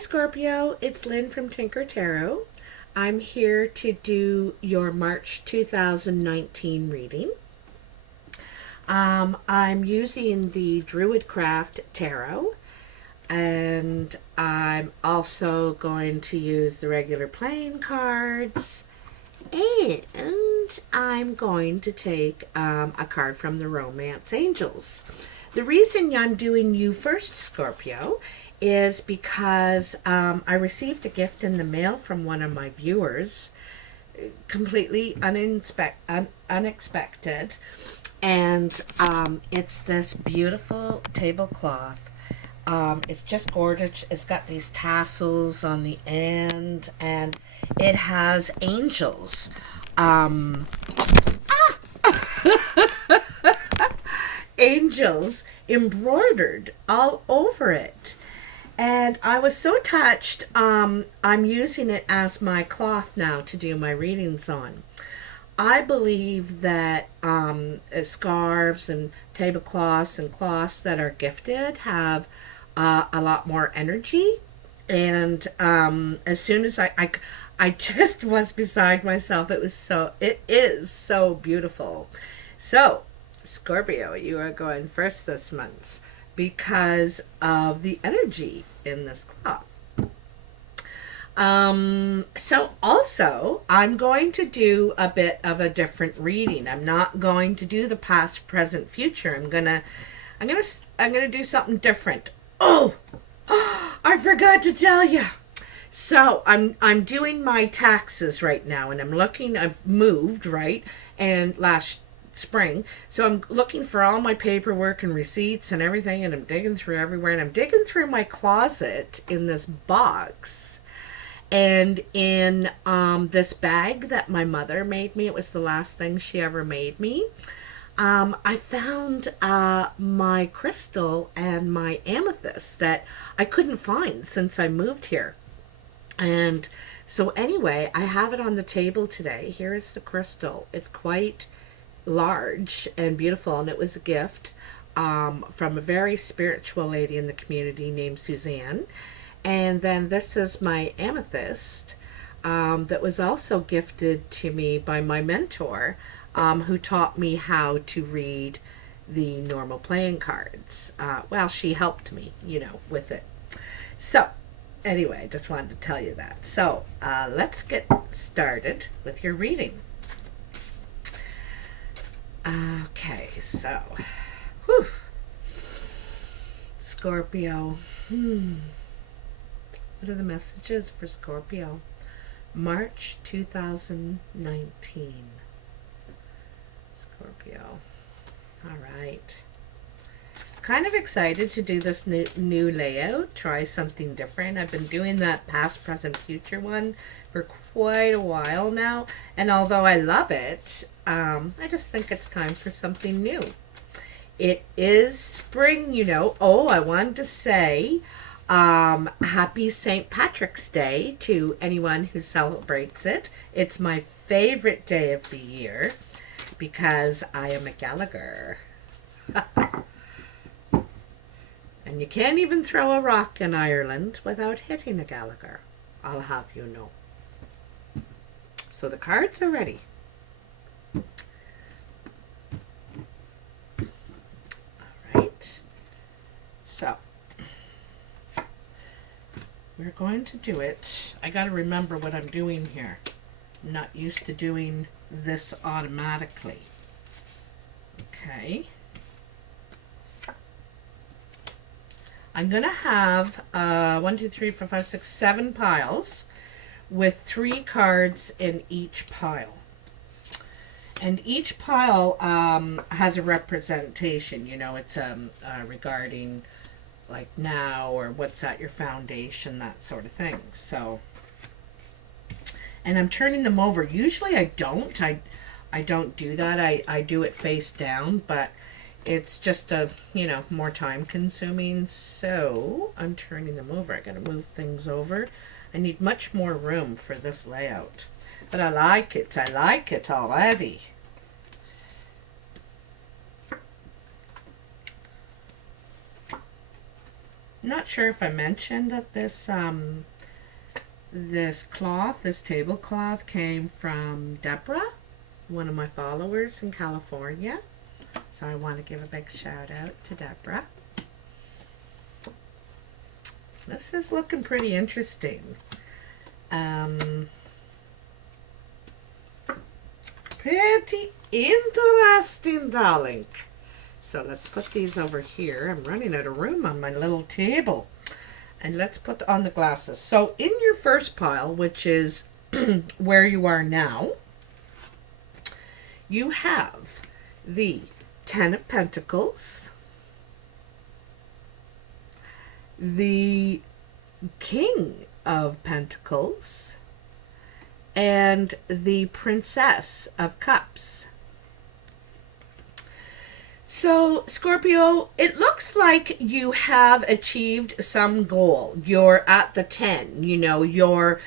Scorpio, it's Lynn from Tinker Tarot. I'm here to do your March 2019 reading. I'm using the Druid Craft Tarot, and I'm also going to use the regular playing cards, and I'm going to take a card from the Romance Angels. The reason I'm doing you first, Scorpio, is because I received a gift in the mail from one of my viewers, completely unexpected, and it's this beautiful tablecloth. It's just gorgeous. It's got these tassels on the end, and it has angels. Angels embroidered all over it. And I was so touched. I'm using it as my cloth now to do my readings on. I believe that scarves and tablecloths and cloths that are gifted have a lot more energy. And as soon as I just was beside myself. It is so beautiful. So, Scorpio, you are going first this month because of the energy in this cloth. So also, I'm going to do a bit of a different reading. I'm not going to do the past, present, future. I'm gonna do something different. Oh, I forgot to tell you. So I'm doing my taxes right now, and I've moved, right, and last spring, so I'm looking for all my paperwork and receipts and everything, and I'm digging through everywhere, and I'm digging through my closet in this box, and in this bag that my mother made me. It was the last thing she ever made me. I found my crystal and my amethyst that I couldn't find since I moved here. And so anyway, I have it on the table today. Here is the crystal. It's quite large and beautiful, and it was a gift from a very spiritual lady in the community named Suzanne. And then this is my amethyst that was also gifted to me by my mentor, who taught me how to read the normal playing cards. Well, she helped me, with it. So anyway, I just wanted to tell you that. So let's get started with your reading. Okay, so, whew. Scorpio. What are the messages for Scorpio? March 2019. Scorpio. All right. Kind of excited to do this new layout, try something different. I've been doing that past, present, future one for quite a while now, and although I love it, I just think it's time for something new. It is spring, Oh, I wanted to say happy St. Patrick's Day to anyone who celebrates it. It's my favorite day of the year because I am a Gallagher. And you can't even throw a rock in Ireland without hitting a Gallagher. I'll have you know. So the cards are ready. Alright. So, we're going to do it. I got to remember what I'm doing here. I'm not used to doing this automatically. Okay. I'm going to have 1, 2, 3, 4, 5, 6, 7 piles with 3 cards in each pile. And each pile has a representation. It's regarding like now or what's at your foundation, that sort of thing. So, and I'm turning them over. Usually I don't. I don't do that. I do it face down, but it's just more time consuming, so I'm turning them over. I gotta move things over. I need much more room for this layout, but I like it already. not sure if I mentioned that this cloth, this tablecloth, came from Deborah, one of my followers in California. So I want to give a big shout out to Deborah. This is looking pretty interesting. Pretty interesting, darling. So let's put these over here. I'm running out of room on my little table. And let's put on the glasses. So in your first pile, which is where you are now, you have the Ten of Pentacles, the King of Pentacles, and the Princess of Cups. So, Scorpio, it looks like you have achieved some goal. You're at the 10, you know, you're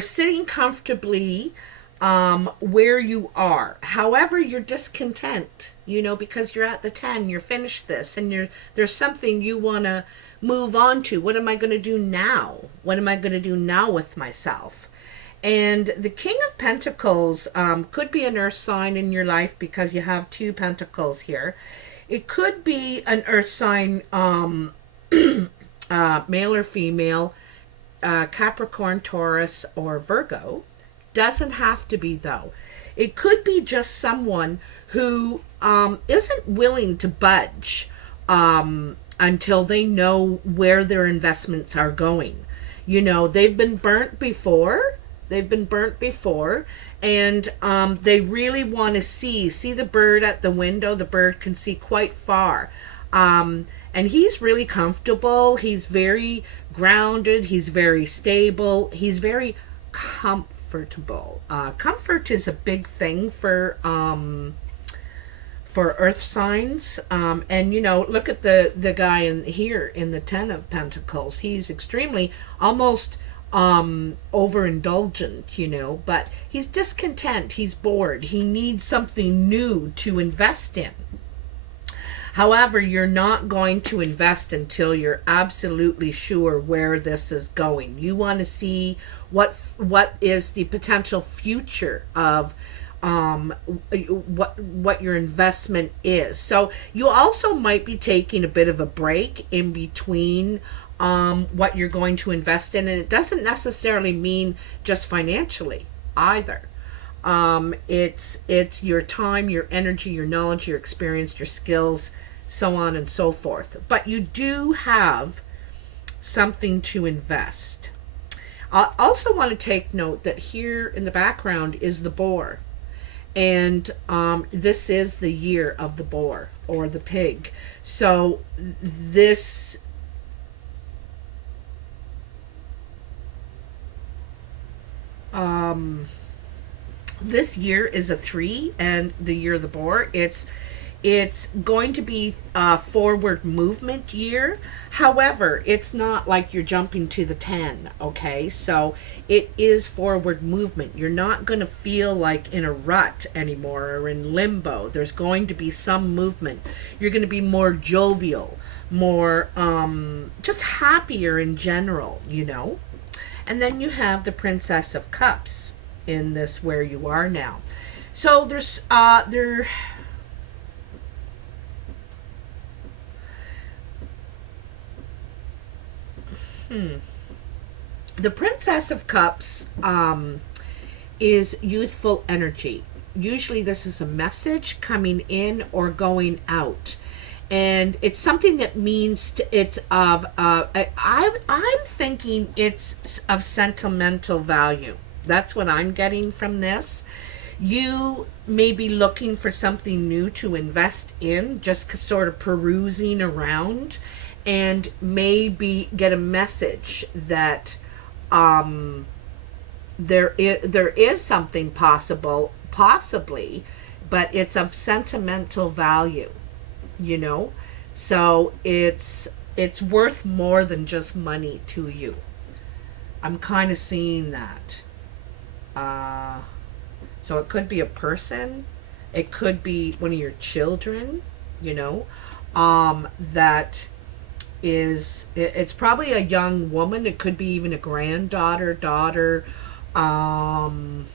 sitting comfortably where you are. However, you're discontent, you know, because you're at the 10, you're finished this, and there's something you want to move on to. What am I going to do now? What am I going to do now with myself? And the King of Pentacles could be an earth sign in your life because you have 2 pentacles here. It could be an earth sign, male or female, Capricorn, Taurus, or Virgo. Doesn't have to be, though. It could be just someone who isn't willing to budge until they know where their investments are going. You know, they've been burnt before. And they really want to see the bird at the window. The bird can see quite far. And he's really comfortable. He's very grounded. He's very stable. He's very comfortable. Comfort is a big thing for earth signs. And, you know, look at the guy here in the Ten of Pentacles. He's extremely, almost overindulgent, you know, but he's discontent, he's bored, he needs something new to invest in. However, you're not going to invest until you're absolutely sure where this is going. You want to see what is the potential future of what your investment is. So you also might be taking a bit of a break in between what you're going to invest in, and it doesn't necessarily mean just financially either. It's your time, your energy, your knowledge, your experience, your skills, so on and so forth. But you do have something to invest. I also want to take note that here in the background is the boar, and this is the year of the boar or the pig. So this this year is a 3, and the year of the boar, it's going to be a forward movement year. However, it's not like you're jumping to the 10, okay? So it is forward movement. You're not going to feel like in a rut anymore or in limbo. There's going to be some movement. You're going to be more jovial, more just happier in general, you know? And then you have the Princess of Cups in this where you are now. So there's the Princess of Cups is youthful energy. Usually this is a message coming in or going out. And it's something that means it's of I'm thinking it's of sentimental value. That's what I'm getting from this. You may be looking for something new to invest in, just sort of perusing around, and maybe get a message that there is something possibly, but it's of sentimental value. You know, so it's worth more than just money to you. I'm kind of seeing that. So it could be a person, it could be one of your children, you know, that it's probably a young woman. It could be even a granddaughter, daughter. Um,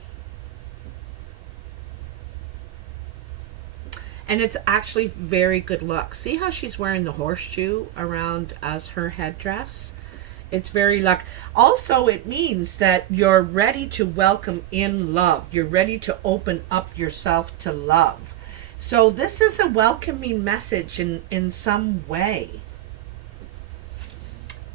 and it's actually very good luck. See how she's wearing the horseshoe around as her headdress? It's very luck. Also, it means that you're ready to welcome in love. You're ready to open up yourself to love. So this is a welcoming message in some way.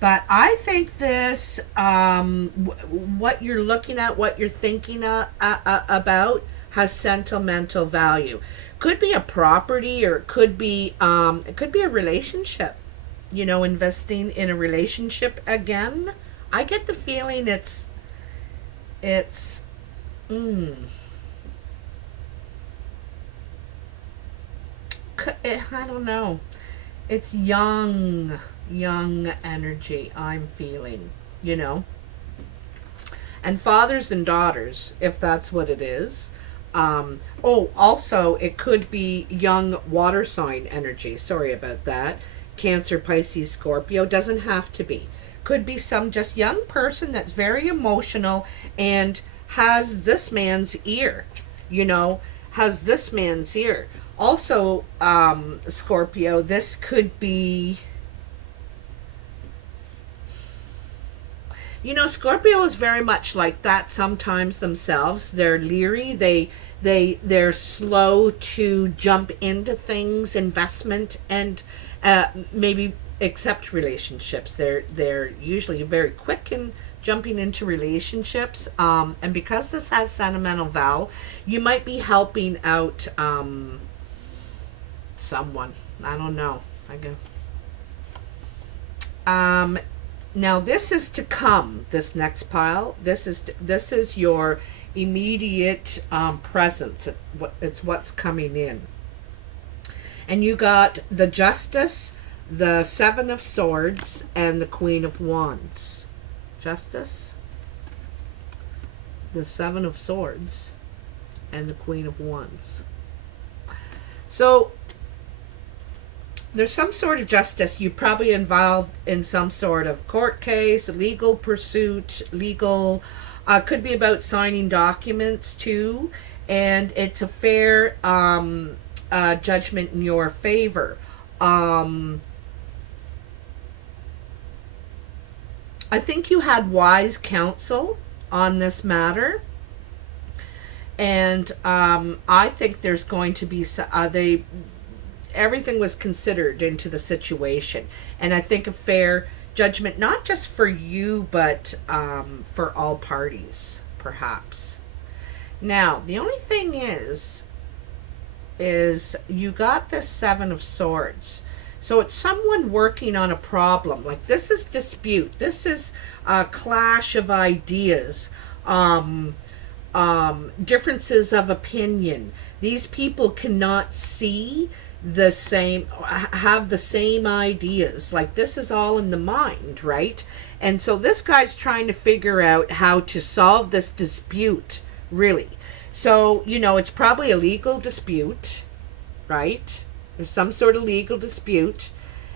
But I think this, what you're looking at, what you're thinking about, has sentimental value. Could be a property, or it could be a relationship. You know, investing in a relationship again. I get the feeling it's I don't know. It's young energy I'm feeling, you know. And fathers and daughters, if that's what it is. Also, it could be young water sign energy. Sorry about that. Cancer, Pisces, Scorpio. Doesn't have to be. Could be some just young person that's very emotional and has this man's ear, you know, has this man's ear. Also, Scorpio, this could be, you know, Scorpio is very much like that sometimes themselves. They're leery. They're slow to jump into things, investment, and maybe accept relationships. They're usually very quick in jumping into relationships. And because this has sentimental vow, you might be helping out someone. I don't know. Now this is to come. This next pile. This is your immediate presence. It's what's coming in. And you got the Justice, the Seven of Swords, and the Queen of Wands. Justice, the Seven of Swords, and the Queen of Wands. So there's some sort of justice. You're probably involved in some sort of court case, legal pursuit, could be about signing documents too, and it's a fair judgment in your favor. I think you had wise counsel on this matter, and I think there's going to be everything was considered into the situation, and I think a fair judgment, not just for you, but for all parties, perhaps. Now, the only thing is you got this Seven of Swords. So it's someone working on a problem. Like, this is dispute. This is a clash of ideas, differences of opinion. These people cannot see the same, have the same ideas. Like, this is all in the mind, right? And so this guy's trying to figure out how to solve this dispute, really. So, you know, it's probably a legal dispute, right? There's some sort of legal dispute,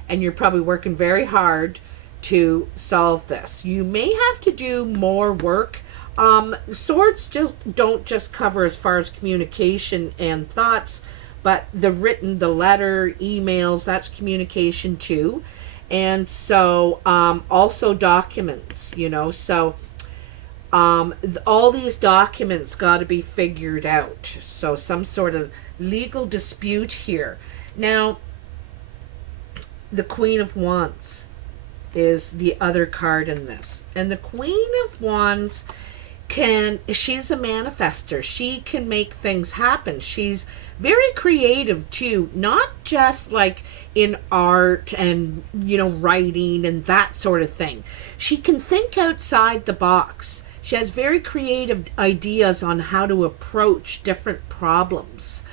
and you're probably working very hard to solve this. You may have to do more work. Swords don't just cover as far as communication and thoughts, but the written, the letter, emails, that's communication too. And so also documents, you know. So all these documents got to be figured out. So some sort of legal dispute here. Now, the Queen of Wands is the other card in this. And the Queen of Wands she's a manifester. She can make things happen. She's very creative too, not just like in art and, you know, writing and that sort of thing. She can think outside the box. She has very creative ideas on how to approach different problems.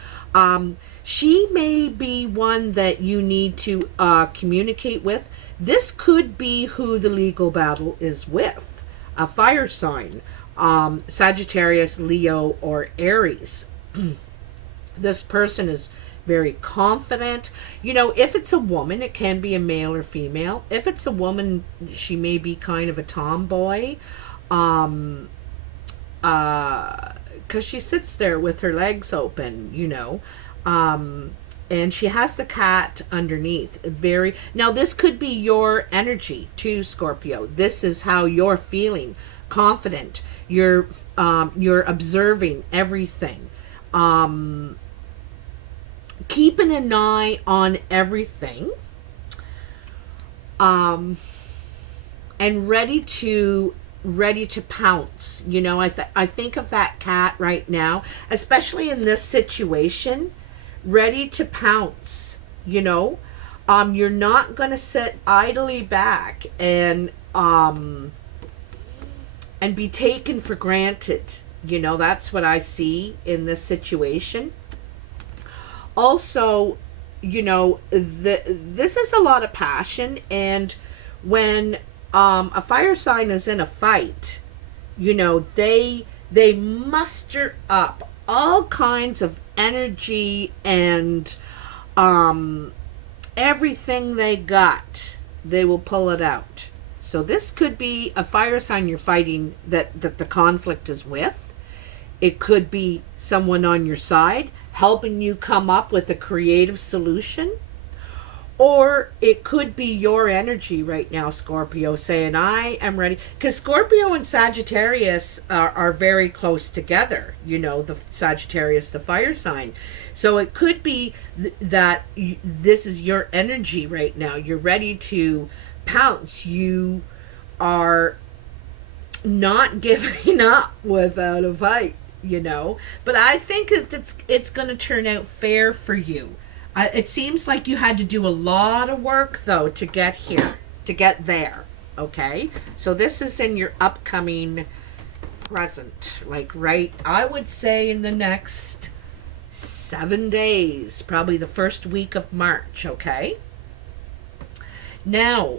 She may be one that you need to communicate with. This could be who the legal battle is with. A fire sign. Sagittarius, Leo, or Aries. This person is very confident. You know, if it's a woman, it can be a male or female. If it's a woman, she may be kind of a tomboy. Because she sits there with her legs open, you know. And she has the cat underneath. Very now, this could be your energy too, Scorpio. This is how you're feeling, confident. You're observing everything, keeping an eye on everything, and ready to pounce. You know, I think of that cat right now, especially in this situation, ready to pounce. You know, you're not going to sit idly back and be taken for granted. You know, that's what I see in this situation. Also, you know, this is a lot of passion, and when a fire sign is in a fight, you know, they muster up all kinds of energy and everything they got, they will pull it out. So this could be a fire sign you're fighting that the conflict is with. It could be someone on your side helping you come up with a creative solution. Or it could be your energy right now, Scorpio, saying, I am ready. Because Scorpio and Sagittarius are very close together. You know, the Sagittarius, the fire sign. So it could be that this is your energy right now. You're ready to pounce. You are not giving up without a fight, you know. But I think that it's going to turn out fair for you. It seems like you had to do a lot of work, though, to get here, to get there, okay? So this is in your upcoming present, like right, I would say in the next 7 days, probably the first week of March, okay? Now,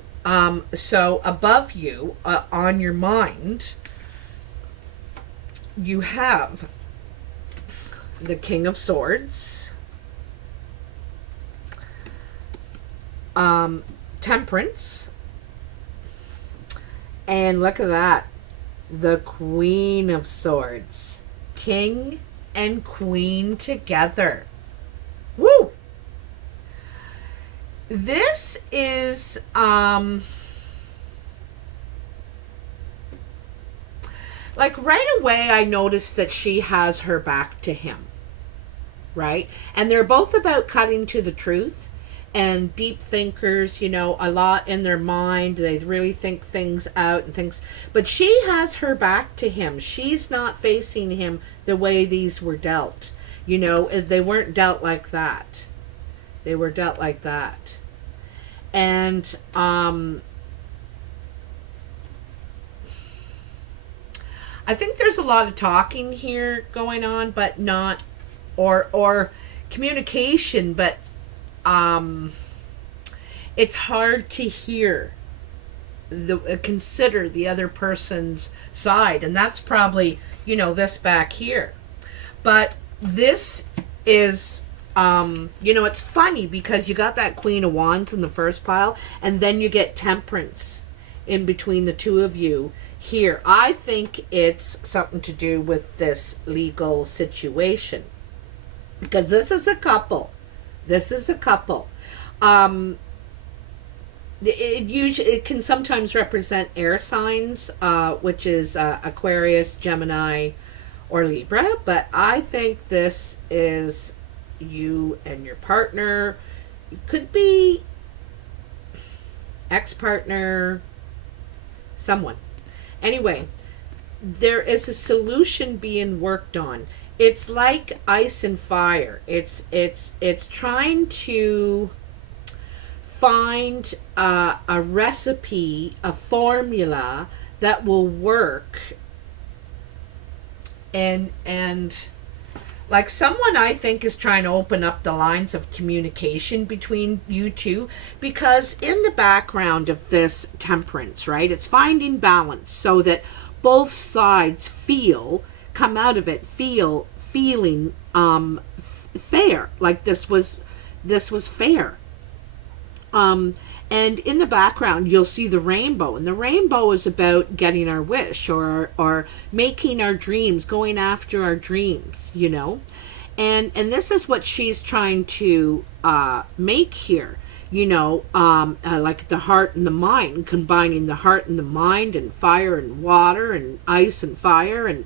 so above you, on your mind, you have the King of Swords, Temperance, and look at that, the Queen of Swords. King and Queen together. Woo! This is like right away I noticed that she has her back to him, right? And they're both about cutting to the truth. And deep thinkers, you know, a lot in their mind. They really think things out and things. But she has her back to him. She's not facing him the way these were dealt. You know, they weren't dealt like that. They were dealt like that. And I think there's a lot of talking here going on, but not, or communication, but it's hard to hear consider the other person's side, and that's probably, you know, this back here. But this is you know, it's funny because you got that Queen of Wands in the first pile, and then you get Temperance in between the two of you here. I think it's something to do with this legal situation, because this is a couple. This is a couple. It can sometimes represent air signs, which is Aquarius, Gemini, or Libra. But I think this is you and your partner. It could be ex-partner, someone. Anyway, there is a solution being worked on. It's like ice and fire. It's trying to find a recipe, a formula that will work, and like someone I think is trying to open up the lines of communication between you two, because in the background of this Temperance, right, it's finding balance so that both sides come out of it feeling fair, like this was fair. And in the background, you'll see the rainbow, and the rainbow is about getting our wish, or making our dreams, going after our dreams, you know. And this is what she's trying to make here, you know, like the heart and the mind, combining the heart and the mind, and fire and water, and ice and fire, and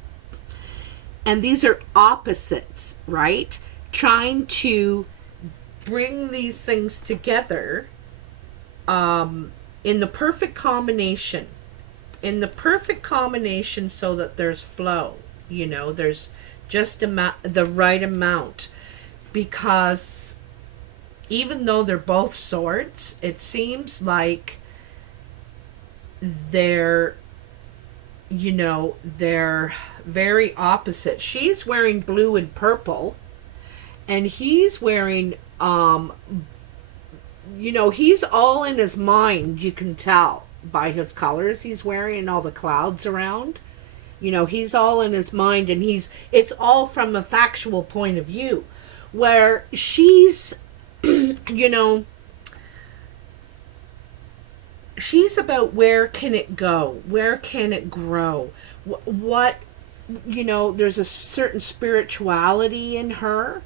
these are opposites, right? Trying to bring these things together in the perfect combination, so that there's flow, you know, there's just the right amount, because even though they're both swords, it seems like they're very opposite. She's wearing blue and purple, and he's wearing he's all in his mind. You can tell by his colors he's wearing and all the clouds around. You know, he's all in his mind, and it's all from a factual point of view, where she's, she's about where can it go? Where can it grow? What, there's a certain spirituality in her.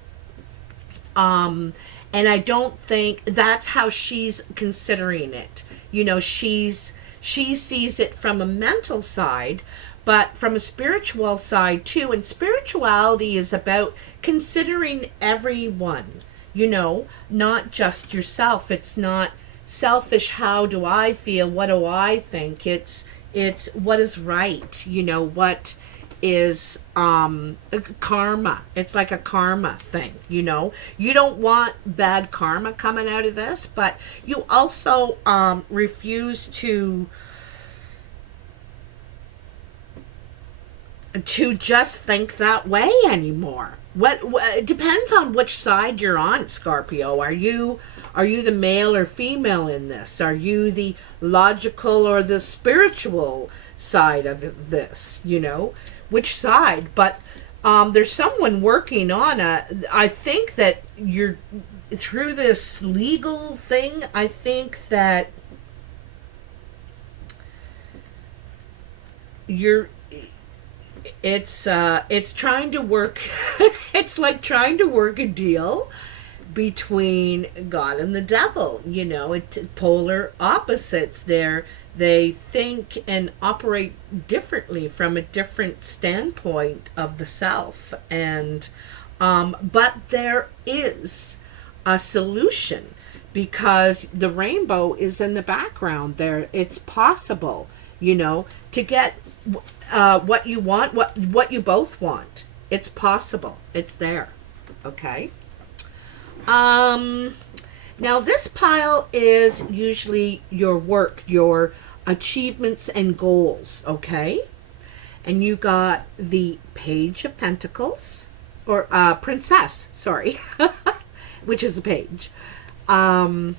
And I don't think that's how she's considering it. She sees it from a mental side, but from a spiritual side too. And spirituality is about considering everyone, not just yourself. It's not selfish. How do I feel? What do I think? It's what is right. What is karma. It's like a karma thing. You don't want bad karma coming out of this, but you also refuse to just think that way anymore. What it depends on which side you're on, Scorpio. Are you the male or female in this? Are you the logical or the spiritual side of this? Which side? But there's someone working on I think that you're through this legal thing. I think that it's trying to work. It's like trying to work a deal between God and the devil. It's polar opposites there. They think and operate differently from a different standpoint of the self. And but there is a solution, because the rainbow is in the background there. It's possible, to get what you want, what you both want. It's possible. It's there. Okay. Now this pile is usually your work, your achievements and goals, okay? And you got the Page of Pentacles, or Princess, sorry, which is a page. The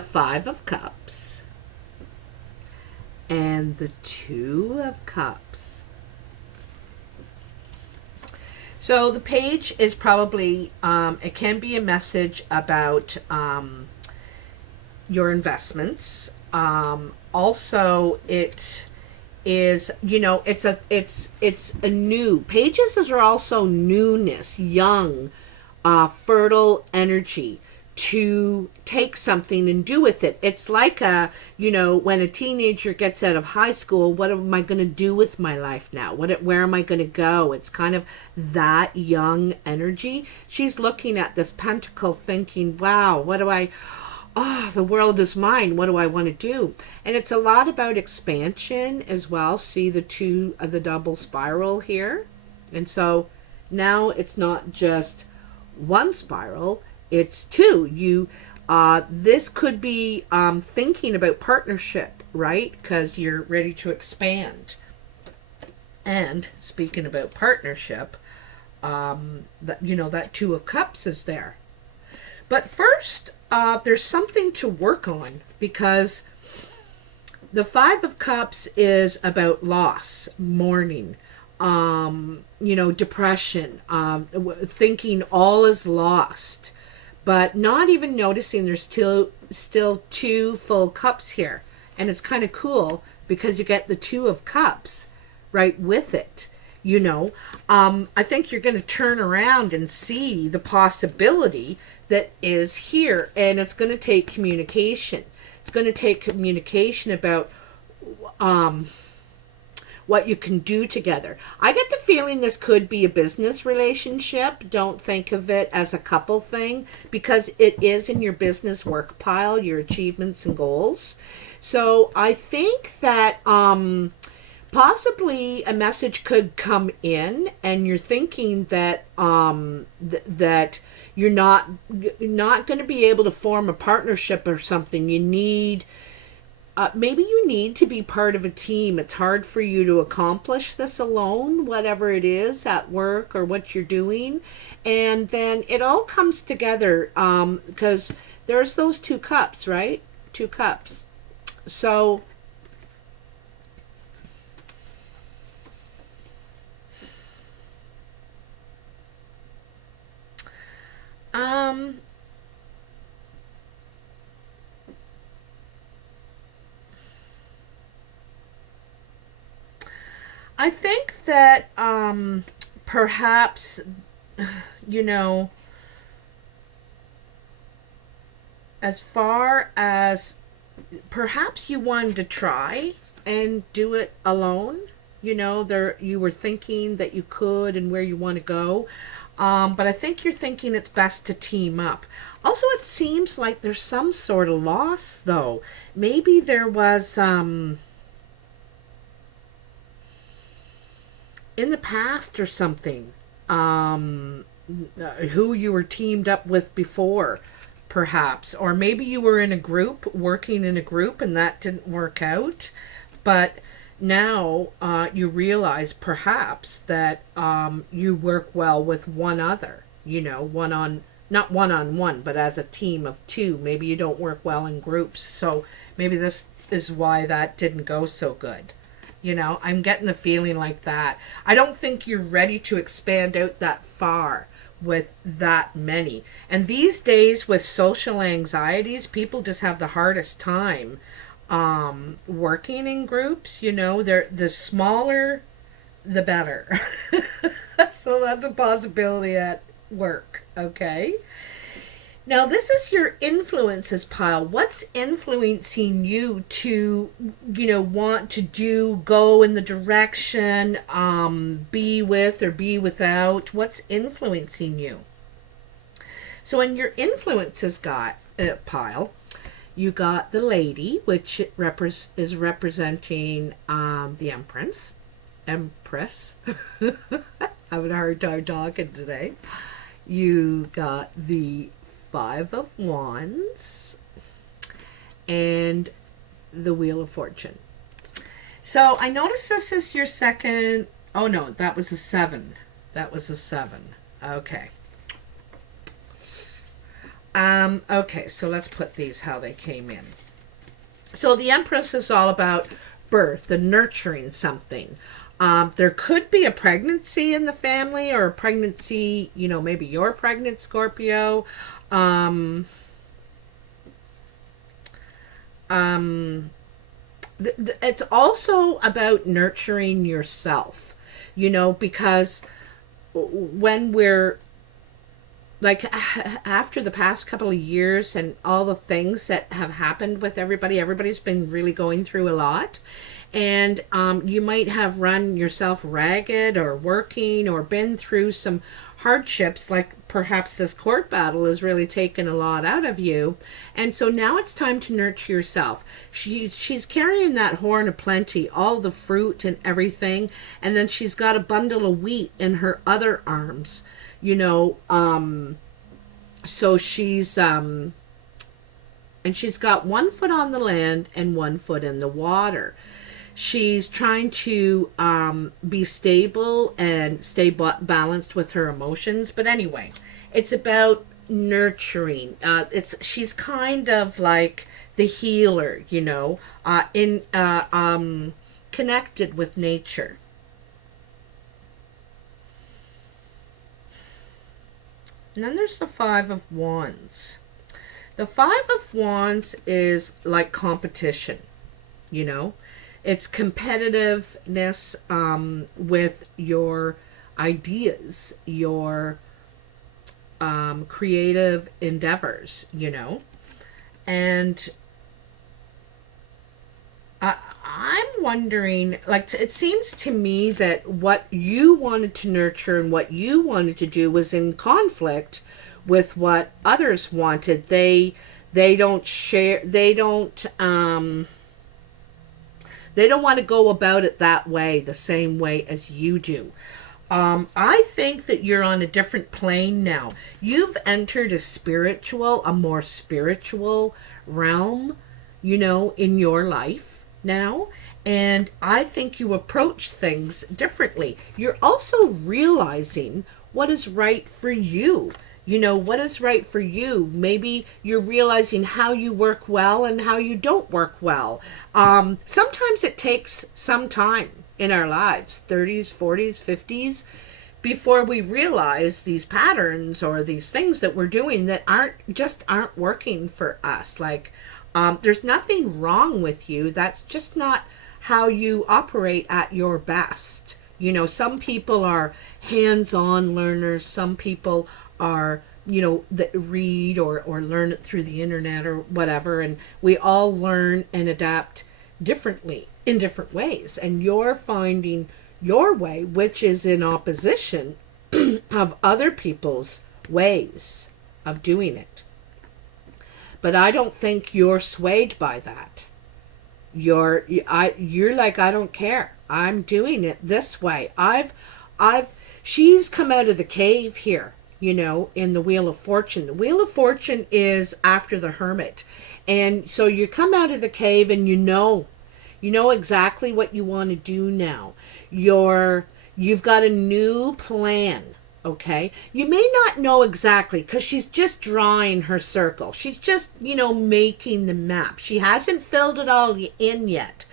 Five of Cups, and the Two of Cups. So the page is probably, it can be a message about your investments. Also, it is, it's a new. Pages are also newness, young, fertile energy to take something and do with it. It's like when a teenager gets out of high school, what am I going to do with my life now? Where am I going to go? It's kind of that young energy. She's looking at this pentacle thinking, wow, the world is mine. What do I want to do? And it's a lot about expansion as well. See the double spiral here. And so now it's not just one spiral, it's two. This could be thinking about partnership, right? Because you're ready to expand. And speaking about partnership, that Two of Cups is there. But first, there's something to work on, because the Five of Cups is about loss, mourning, depression, thinking all is lost, but not even noticing there's still two full cups here. And it's kind of cool because you get the two of cups right with it. I think you're going to turn around and see the possibility that is here, and it's going to take communication. It's going to take communication about what you can do together. I get the feeling this could be a business relationship. Don't think of it as a couple thing, because it is in your business work pile, your achievements and goals. So I think that possibly a message could come in, and you're thinking that that you're not going to be able to form a partnership or something. You need maybe you need to be part of a team. It's hard for you to accomplish this alone, whatever it is at work or what you're doing. And then it all comes together because there's those two cups, right? Two cups. So I think that perhaps, you know, as far as perhaps you wanted to try and do it alone. There you were thinking that you could and where you want to go. But I think you're thinking it's best to team up. Also, it seems like there's some sort of loss, though. Maybe there was in the past or something, who you were teamed up with before, perhaps. Or maybe you were in a group, working in a group, and that didn't work out. But now you realize perhaps that you work well with one other, not one on one, but as a team of two. Maybe you don't work well in groups. So maybe this is why that didn't go so good. I'm getting the feeling like that. I don't think you're ready to expand out that far with that many. And these days with social anxieties, people just have the hardest time working in groups. They're the smaller the better. So that's a possibility at work. Okay, now this is your influences pile. What's influencing you to want to go in the direction, be with or be without? What's influencing you? So in your influences pile, you got the lady, which is representing the Empress. Having a hard time talking today. You got the Five of Wands and the Wheel of Fortune. So I noticed this is your second. Oh no, that was a 7. Okay. Okay, so let's put these how they came in. So the Empress is all about birth and nurturing something. There could be a pregnancy in the family, or a pregnancy, maybe you're pregnant, Scorpio. It's also about nurturing yourself, because when we're like after the past couple of years and all the things that have happened with everybody's been really going through a lot. And you might have run yourself ragged or working or been through some hardships, like perhaps this court battle has really taken a lot out of you. And so now it's time to nurture yourself. She's carrying that horn of plenty, all the fruit and everything. And then she's got a bundle of wheat in her other arms, so she's and she's got one foot on the land and one foot in the water. She's trying to be stable and stay balanced with her emotions. But anyway, it's about nurturing. She's kind of like the healer, connected with nature. And then there's the Five of Wands. The Five of Wands is like competition, you know. It's competitiveness with your ideas, your creative endeavors, you know. And I'm wondering, like, it seems to me that what you wanted to nurture and what you wanted to do was in conflict with what others wanted. They don't share, they don't want to go about it that way, the same way as you do. I think that you're on a different plane now. You've entered a more spiritual realm, you know, in your life now. And I think you approach things differently. You're also realizing what is right for you. You know, what is right for you. Maybe you're realizing how you work well and how you don't work well. Sometimes it takes some time in our lives, 30s, 40s, 50s, before we realize these patterns or these things that we're doing that aren't working for us. Like, there's nothing wrong with you. That's just not how you operate at your best. You know, some people are hands-on learners. Some people are, you know, that read or learn it through the internet or whatever. And we all learn and adapt differently in different ways. And you're finding your way, which is in opposition of other people's ways of doing it. But I don't think you're swayed by that. You're like, I don't care. I'm doing it this way. She's come out of the cave here, you know, in the Wheel of Fortune. The Wheel of Fortune is after the Hermit. And so you come out of the cave and you know exactly what you want to do now. You've got a new plan, okay? You may not know exactly because she's just drawing her circle. She's just, you know, making the map. She hasn't filled it all in yet.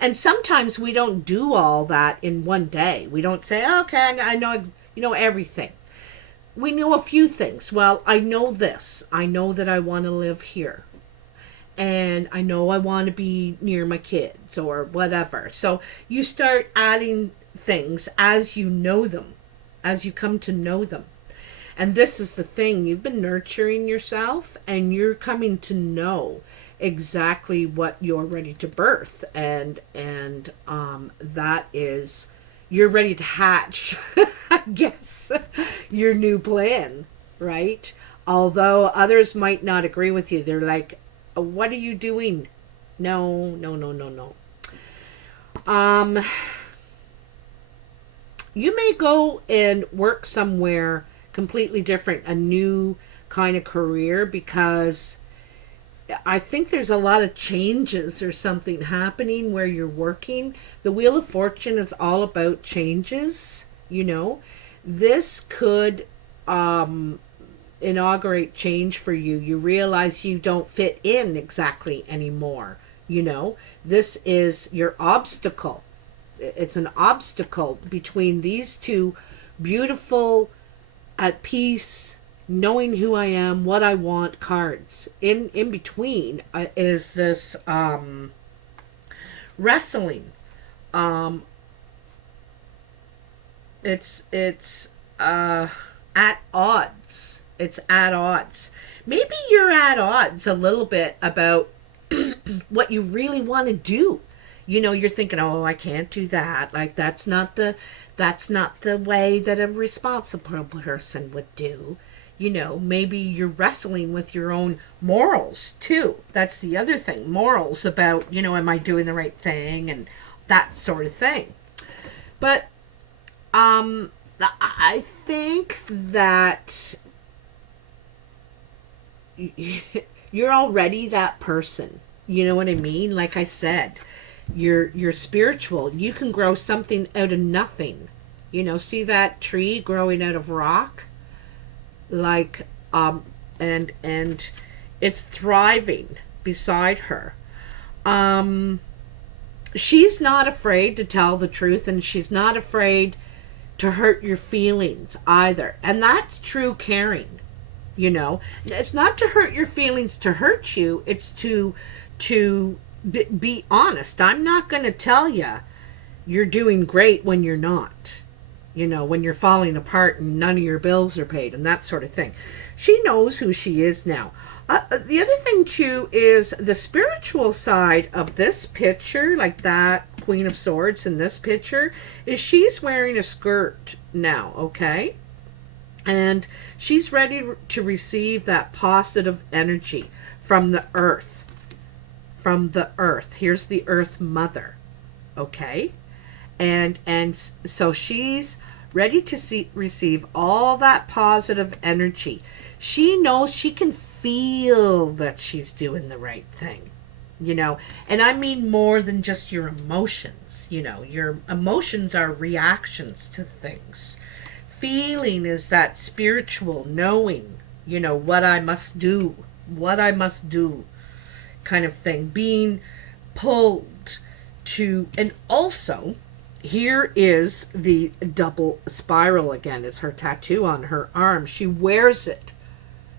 And sometimes we don't do all that in one day. We don't say, okay, I know, you know, everything. We know a few things. Well, I know this. I know that I want to live here. And I know I want to be near my kids or whatever. So you start adding things as you know them, as you come to know them. And this is the thing. You've been nurturing yourself and you're coming to know exactly what you're ready to birth. And that is, you're ready to hatch, I guess, your new plan, right? Although others might not agree with you. They're like, what are you doing? No. You may go and work somewhere completely different, a new kind of career, because I think there's a lot of changes or something happening where you're working. The Wheel of Fortune is all about changes, you know. This could inaugurate change for you. You realize you don't fit in exactly anymore, you know. This is your obstacle. It's an obstacle between these two beautiful, at peace, knowing who I am, what I want cards. In between is this wrestling. It's at odds. It's at odds. Maybe you're at odds a little bit about what you really want to do. You know, you're thinking, oh, I can't do that. Like, that's not the way that a responsible person would do. You know, maybe you're wrestling with your own morals too. That's the other thing. Morals about, you know, am I doing the right thing and that sort of thing. But I think that you're already that person. You know what I mean? Like I said, you're spiritual. You can grow something out of nothing. You know, see that tree growing out of rock? Like, and it's thriving beside her. She's not afraid to tell the truth, and she's not afraid to hurt your feelings either. And that's true caring. You know, it's not to hurt your feelings to hurt you. It's to be honest. I'm not going to tell you you're doing great when you're not. You know, when you're falling apart and none of your bills are paid and that sort of thing. She knows who she is now. The other thing too is the spiritual side of this picture, like that Queen of Swords in this picture, is she's wearing a skirt now, okay? And she's ready to receive that positive energy from the earth. From the earth. Here's the earth mother, okay? And so she's ready to receive all that positive energy. She knows, she can feel that she's doing the right thing, you know. And I mean more than just your emotions, you know. Your emotions are reactions to things. Feeling is that spiritual knowing, you know, what I must do kind of thing. Being pulled to, and also, here is the double spiral again. It's her tattoo on her arm. She wears it.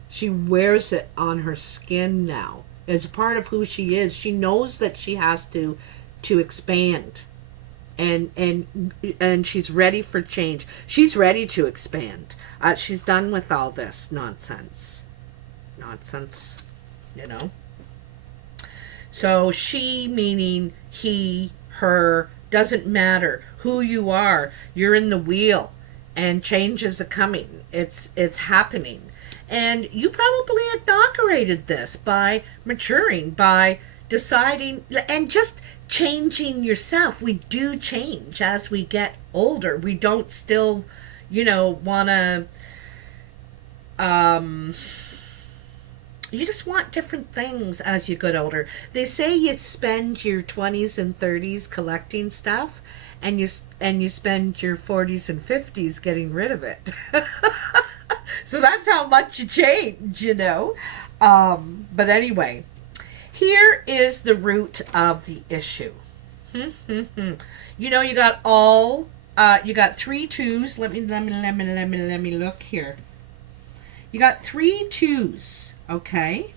She wears it on her skin now. As a part of who she is. She knows that she has to expand. And she's ready for change. She's ready to expand. She's done with all this nonsense, you know. So she, meaning he, her, doesn't matter who you are. You're in the wheel, and change is a coming. It's happening, and you probably inaugurated this by maturing, by deciding, and just changing yourself. We do change as we get older. We don't still, you know, want to, you just want different things as you get older. They say you spend your 20s and 30s collecting stuff, and you spend your 40s and 50s getting rid of it. So that's how much you change, you know. But anyway, here is the root of the issue. You know, you got you got 3 twos. Let me look here. You got 3 twos, okay?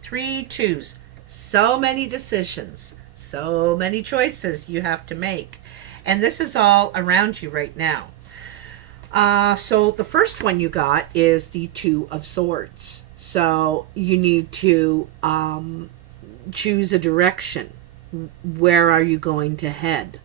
3 twos. So many decisions, so many choices you have to make. And this is all around you right now. So the first one you got is the 2 of Swords. So you need to choose a direction. Where are you going to head?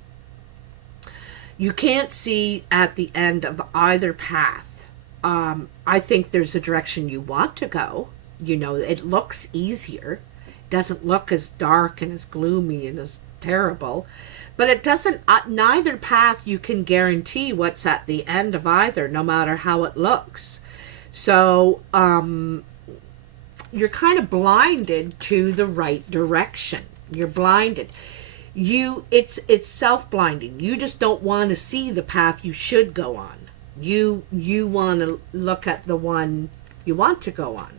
You can't see at the end of either path. I think there's a direction you want to go. You know, it looks easier. It doesn't look as dark and as gloomy and as terrible. But it doesn't, neither path you can guarantee what's at the end of either, no matter how it looks. So, you're kind of blinded to the right direction. You're blinded. It's self-blinding. You just don't want to see the path you should go on. You want to look at the one you want to go on,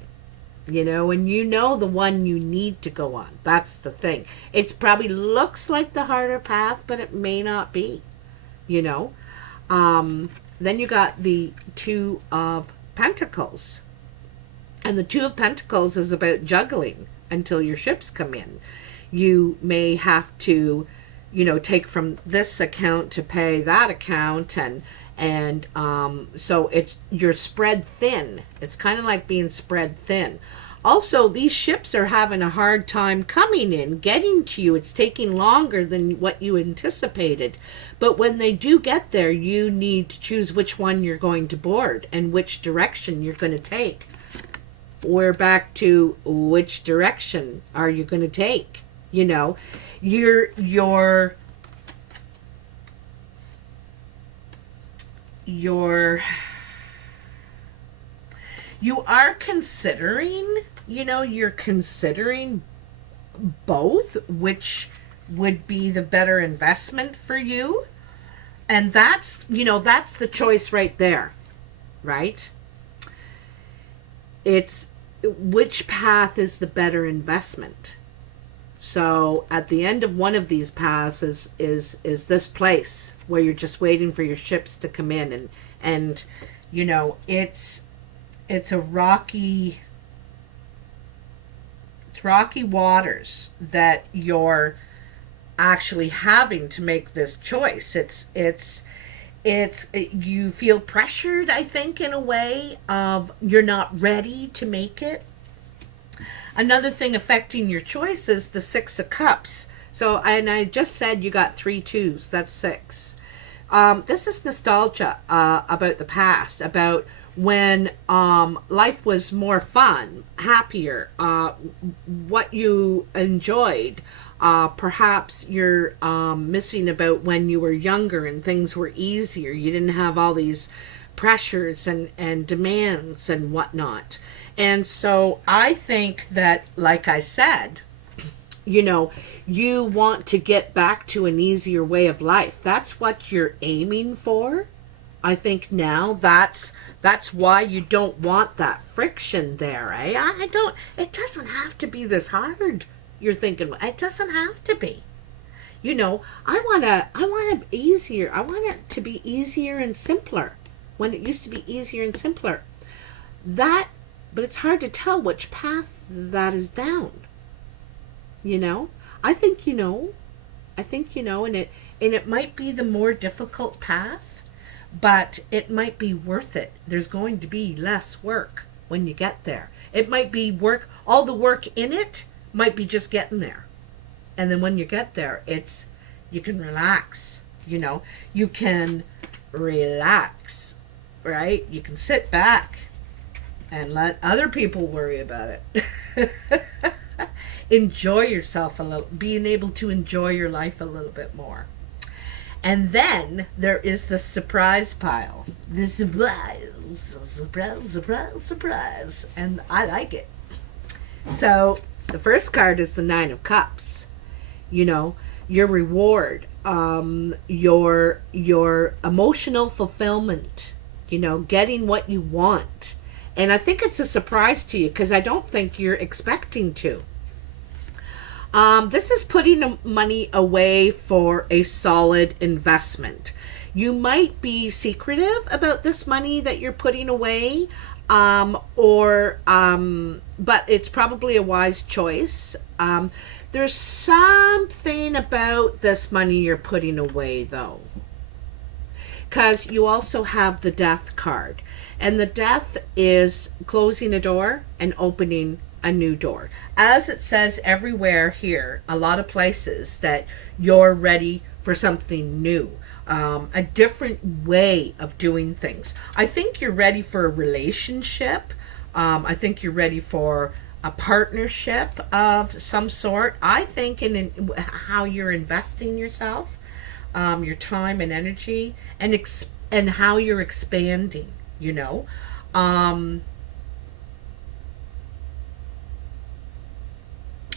you know, and you know the one you need to go on. That's the thing. It's probably looks like the harder path, but it may not be, you know. Then you got the 2 of Pentacles. And the 2 of Pentacles is about juggling until your ships come in. You may have to, you know, take from this account to pay that account, and so you're spread thin. It's kind of like being spread thin. Also, these ships are having a hard time coming in, getting to you. It's taking longer than what you anticipated. But when they do get there, you need to choose which one you're going to board and which direction you're going to take. We're back to which direction are you going to take? You know, you are considering, you know, you're considering both, which would be the better investment for you. And that's, you know, that's the choice right there, right? It's which path is the better investment. So at the end of one of these paths is this place where you're just waiting for your ships to come in, and you know, it's it's a rocky, it's rocky waters that you're actually having to make this choice. You feel pressured, I think, in a way of you're not ready to make it. Another thing affecting your choice is the Six of Cups. So, and I just said you got 3 2s, that's 6. This is nostalgia about the past, about when life was more fun, happier, what you enjoyed. Perhaps you're missing about when you were younger and things were easier. You didn't have all these pressures and demands and whatnot. And so I think that, like I said, you know, you want to get back to an easier way of life. That's what you're aiming for. I think now that's why you don't want that friction there, eh? It doesn't have to be this hard. You're thinking, it doesn't have to be. You know, I want it easier. I want it to be easier and simpler when it used to be easier and simpler. But it's hard to tell which path that is down. You know? I think you know, and it might be the more difficult path, but it might be worth it. There's going to be less work when you get there. It might be work, all the work in it might be just getting there. And then when you get there, you can relax, you know. You can relax, right? You can sit back and let other people worry about it. Enjoy yourself a little, being able to enjoy your life a little bit more. And then there is the surprise pile. The surprise. And I like it. So the first card is the Nine of Cups. You know, your reward, your emotional fulfillment, you know, getting what you want. And I think it's a surprise to you because I don't think you're expecting to. This is putting money away for a solid investment. You might be secretive about this money that you're putting away, but it's probably a wise choice. There's something about this money you're putting away, though, because you also have the Death card. And the Death is closing a door and opening a new door. As it says everywhere here, a lot of places, that you're ready for something new, a different way of doing things. I think you're ready for a relationship. I think you're ready for a partnership of some sort. I think in how you're investing yourself, your time and energy, and how you're expanding, you know.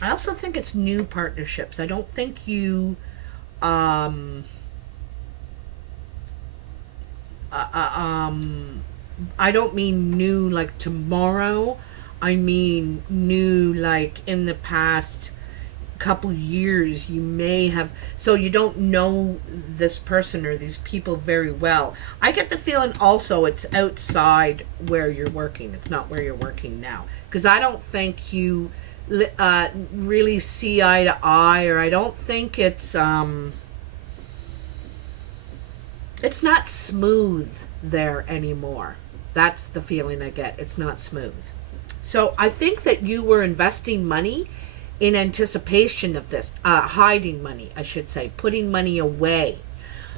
I also think it's new partnerships. I don't think you I don't mean new like tomorrow. I mean new like in the past couple years. You may have, so you don't know this person or these people very well. I get the feeling also it's outside where you're working. It's not where you're working now, because I don't think you really see eye to eye, or I don't think it's not smooth there anymore. That's the feeling I get. It's not smooth. So I think that you were investing money in anticipation of this, hiding money, I should say, putting money away.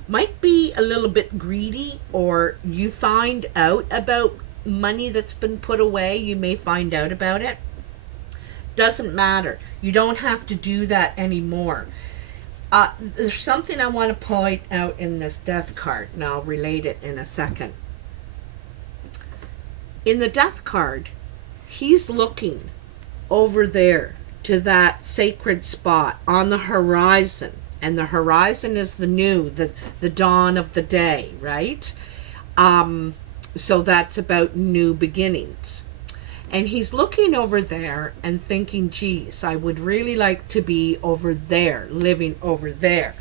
Might be a little bit greedy, or you find out about money that's been put away. You may find out about it. Doesn't matter. You don't have to do that anymore. There's something I want to point out in this Death card, and I'll relate it in a second. In the Death card, he's looking over there to that sacred spot on the horizon, and the horizon is the new, the dawn of the day, right? So that's about new beginnings. And he's looking over there and thinking, geez, I would really like to be over there, living over there.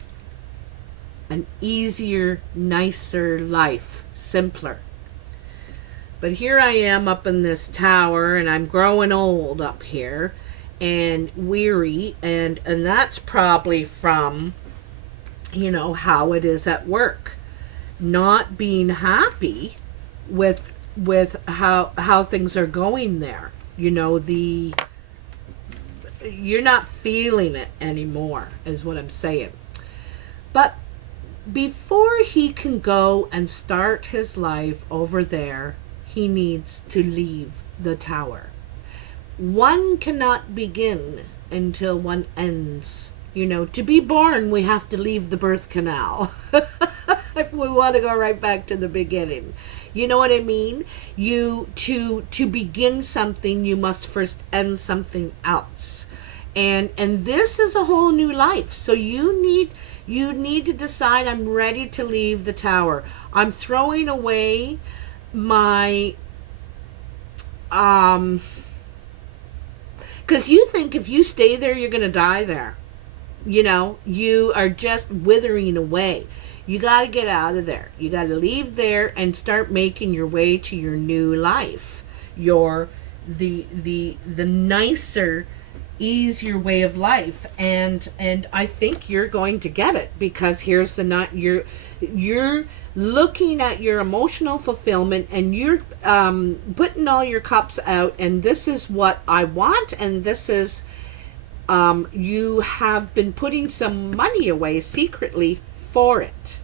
An easier, nicer life, simpler. But here I am up in this tower, and I'm growing old up here and weary, and that's probably from, how it is at work. Not being happy with how things are going there. You're not feeling it anymore, is what I'm saying. But before he can go and start his life over there, he needs to leave the tower. One cannot begin until one ends. To be born, we have to leave the birth canal. If we want to go right back to the beginning. You know what I mean? To begin something, you must first end something else. And this is a whole new life. So you need to decide, I'm ready to leave the tower. I'm throwing away my because you think if you stay there, you're going to die there. You are just withering away. You got to get out of there. You got to leave there and start making your way to your new life. The nicer, easier way of life, and I think you're going to get it, because here's the nut. You're looking at your emotional fulfillment, and you're putting all your cups out, and this is what I want, and this is you have been putting some money away secretly for it,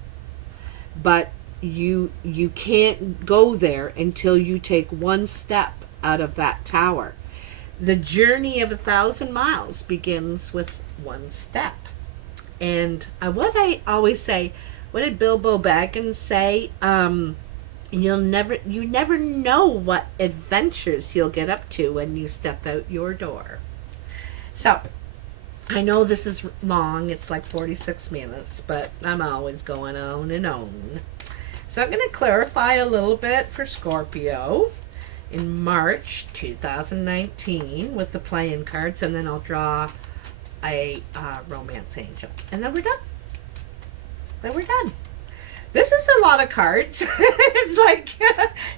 but you can't go there until you take one step out of that tower. The journey of 1,000 miles begins with one step. And what I always say, what did Bilbo Baggins say? You never know what adventures you'll get up to when you step out your door. So, I know this is long. It's like 46 minutes, but I'm always going on and on. So I'm going to clarify a little bit for Scorpio in March 2019 with the playing cards, and then I'll draw a romance angel, and then we're done. This is a lot of cards. It's like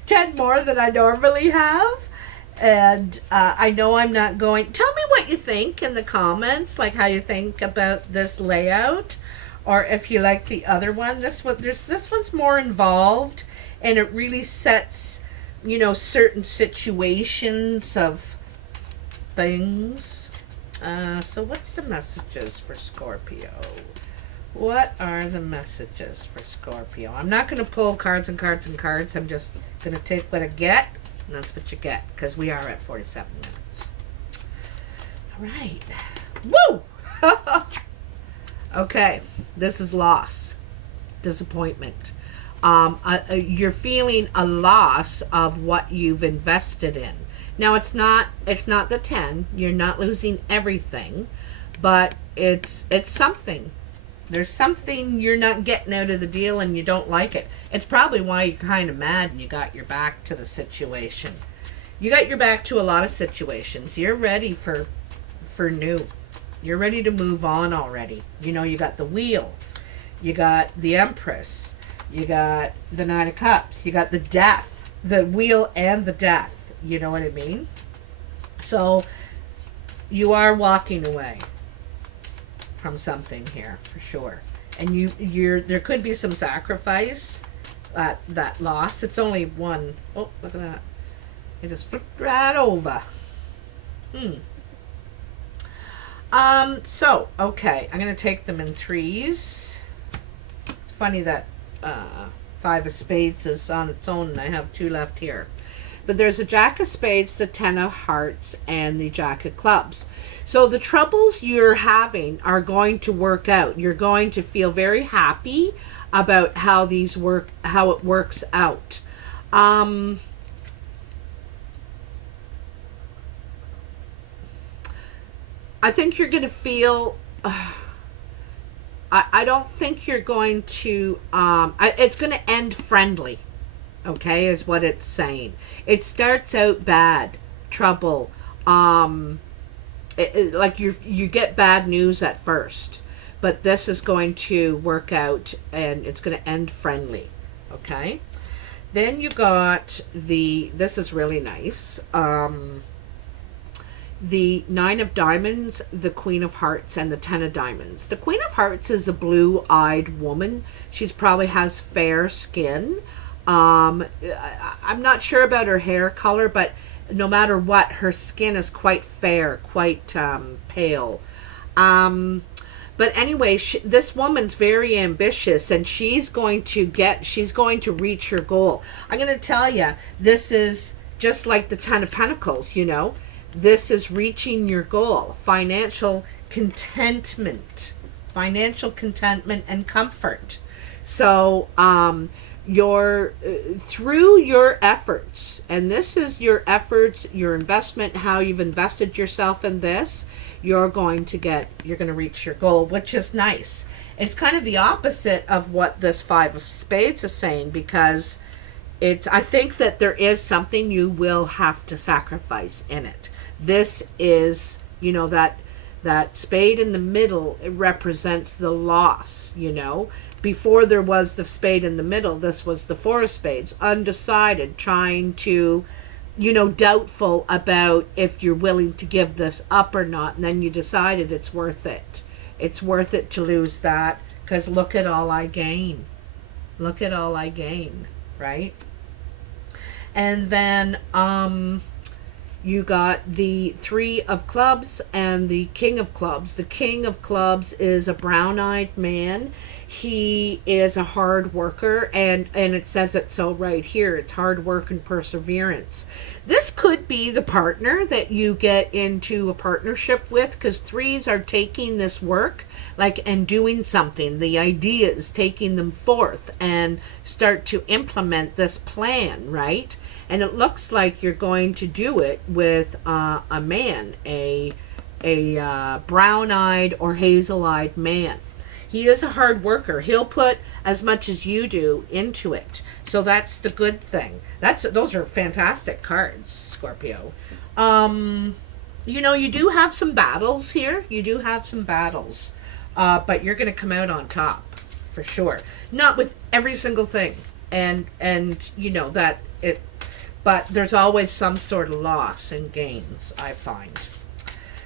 10 more than I normally have, and I know I'm not going. Tell me what you think in the comments, like how you think about this layout, or if you like the other one. This one's more involved, and it really sets certain situations of things. So what's the messages for Scorpio? What are the messages for Scorpio? I'm not going to pull cards and cards and cards. I'm just going to take what I get, and that's what you get, because we are at 47 minutes. All right. Woo! Okay. This is loss. Disappointment. You're feeling a loss of what you've invested in. Now it's not the 10. You're not losing everything, but it's something. There's something you're not getting out of the deal, and you don't like it. It's probably why you're kind of mad and you got your back to the situation. You got your back to a lot of situations. You're ready for new. You're ready to move on already. You got the Wheel. You got the Empress. You got the Nine of Cups. You got the Death. The Wheel and the Death. You know what I mean? So, you are walking away from something here, for sure. And there could be some sacrifice, that loss. It's only one. Oh, look at that. It just flipped right over. So, okay. I'm going to take them in threes. It's funny that Five of Spades is on its own, and I have two left here. But there's a Jack of Spades, the Ten of Hearts, and the Jack of Clubs. So the troubles you're having are going to work out. You're going to feel very happy about how it works out. I think you're going to feel... I don't think you're going to... it's going to end friendly, okay, is what it's saying. It starts out bad, trouble. Like you get bad news at first. But this is going to work out, and it's going to end friendly, okay? Then you got this is really nice, the Nine of Diamonds, the Queen of Hearts, and the Ten of Diamonds. The Queen of Hearts is a blue-eyed woman. She's probably has fair skin. I'm not sure about her hair color, but no matter what, her skin is quite fair, quite pale. But anyway, this woman's very ambitious, and she's going to reach her goal. I'm going to tell you, this is just like the Ten of Pentacles, you know. This is reaching your goal, financial contentment and comfort. So, through your efforts, and this is your efforts, your investment, how you've invested yourself in this, you're going to reach your goal, which is nice. It's kind of the opposite of what this Five of Spades is saying, because I think that there is something you will have to sacrifice in it. This is, you know, that spade in the middle, it represents the loss, you know. Before there was the spade in the middle, this was the Four of Spades, undecided, trying to, you know, doubtful about if you're willing to give this up or not. And then you decided it's worth it. It's worth it to lose that, because look at all I gain. Look at all I gain, right? And then, you got the Three of Clubs and the King of Clubs. The King of Clubs is a brown-eyed man. He is a hard worker, and it says it so right here. It's hard work and perseverance. This could be the partner that you get into a partnership with, because threes are taking this work and doing something. The ideas, taking them forth and start to implement this plan, right? And it looks like you're going to do it with a man, a brown-eyed or hazel-eyed man. He is a hard worker. He'll put as much as you do into it. So that's the good thing. Those are fantastic cards, Scorpio. You know, you do have some battles here. You do have some battles. But you're going to come out on top, for sure. Not with every single thing. And you know, but there's always some sort of loss and gains, I find.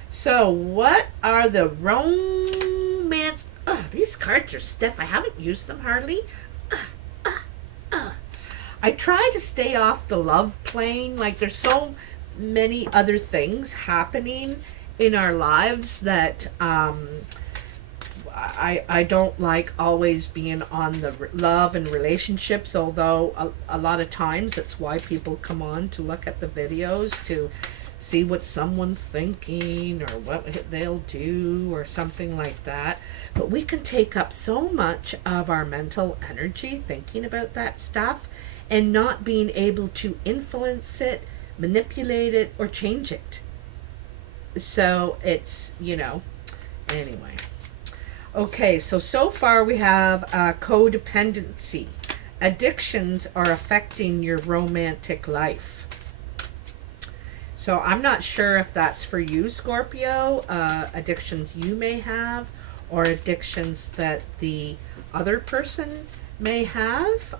So, what are the romance... Ugh, these cards are stiff. I haven't used them hardly. I try to stay off the love plane. Like, there's so many other things happening in our lives that I don't like always being on the love and relationships, although a lot of times it's why people come on to look at the videos, to see what someone's thinking or what they'll do or something like that. But we can take up so much of our mental energy thinking about that stuff and not being able to influence it, manipulate it, or change it. So it's, you know, anyway. Okay, so far we have codependency. Addictions are affecting your romantic life. So I'm not sure if that's for you, Scorpio, addictions you may have, or addictions that the other person may have.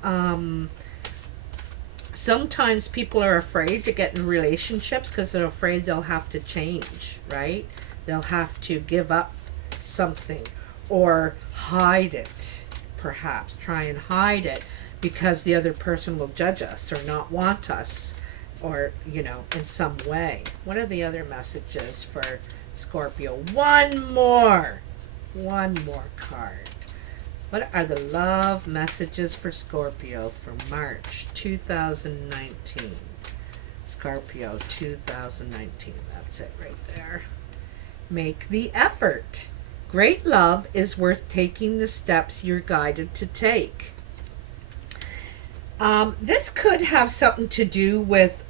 Sometimes people are afraid to get in relationships because they're afraid they'll have to change, right? They'll have to give up something or hide it, perhaps. Try and hide it because the other person will judge us or not want us, or, you know, in some way. What are the other messages for Scorpio? One more card. What are the love messages for Scorpio for March 2019? Scorpio 2019. That's it right there. Make the effort. Great love is worth taking the steps you're guided to take. This could have something to do with,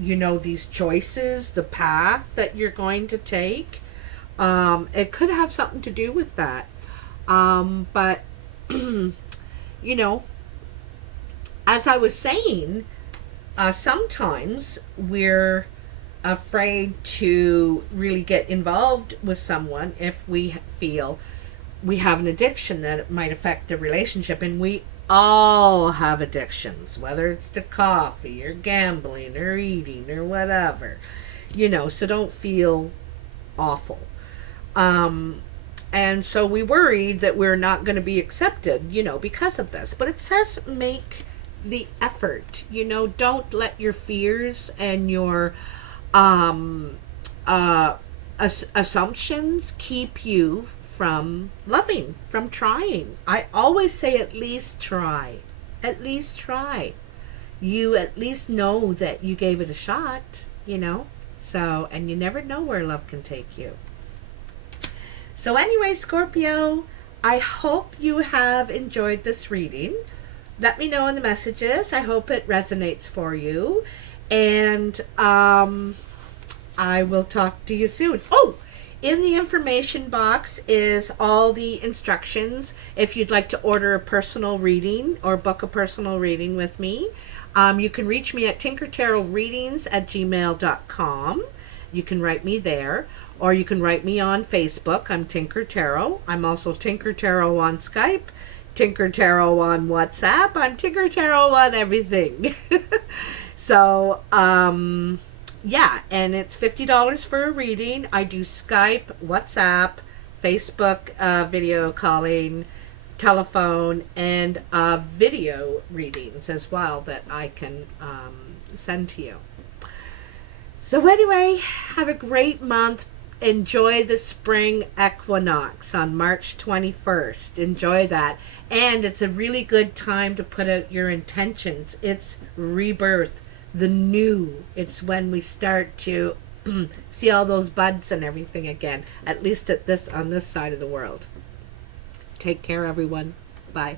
you know, these choices, the path that you're going to take. It could have something to do with that. But, you know, as I was saying, sometimes we're afraid to really get involved with someone if we feel we have an addiction that it might affect the relationship, and we all have addictions, whether it's to coffee or gambling or eating or whatever, so don't feel awful. And so we worried that we're not going to be accepted, because of this. But it says make the effort, don't let your fears and your assumptions keep you from loving, from trying. I always say at least try. At least try. You at least know that you gave it a shot, So, and you never know where love can take you. So anyway, Scorpio, I hope you have enjoyed this reading. Let me know in the messages. I hope it resonates for you. And I will talk to you soon. Oh, in the information box is all the instructions if you'd like to order a personal reading or book a personal reading with me. You can reach me at tinkertarotreadings@gmail.com. You can write me there, or you can write me on Facebook. I'm Tinker Tarot. I'm also Tinker Tarot on Skype, Tinker Tarot on WhatsApp. I'm Tinker Tarot on everything. So, yeah, and it's $50 for a reading. I do Skype, WhatsApp, Facebook video calling, telephone, and video readings as well that I can send to you. So anyway, have a great month. Enjoy the spring equinox on March 21st. Enjoy that. And it's a really good time to put out your intentions. It's rebirth, the new. It's when we start to see all those buds and everything again, at least on this side of the world. Take care, everyone. Bye.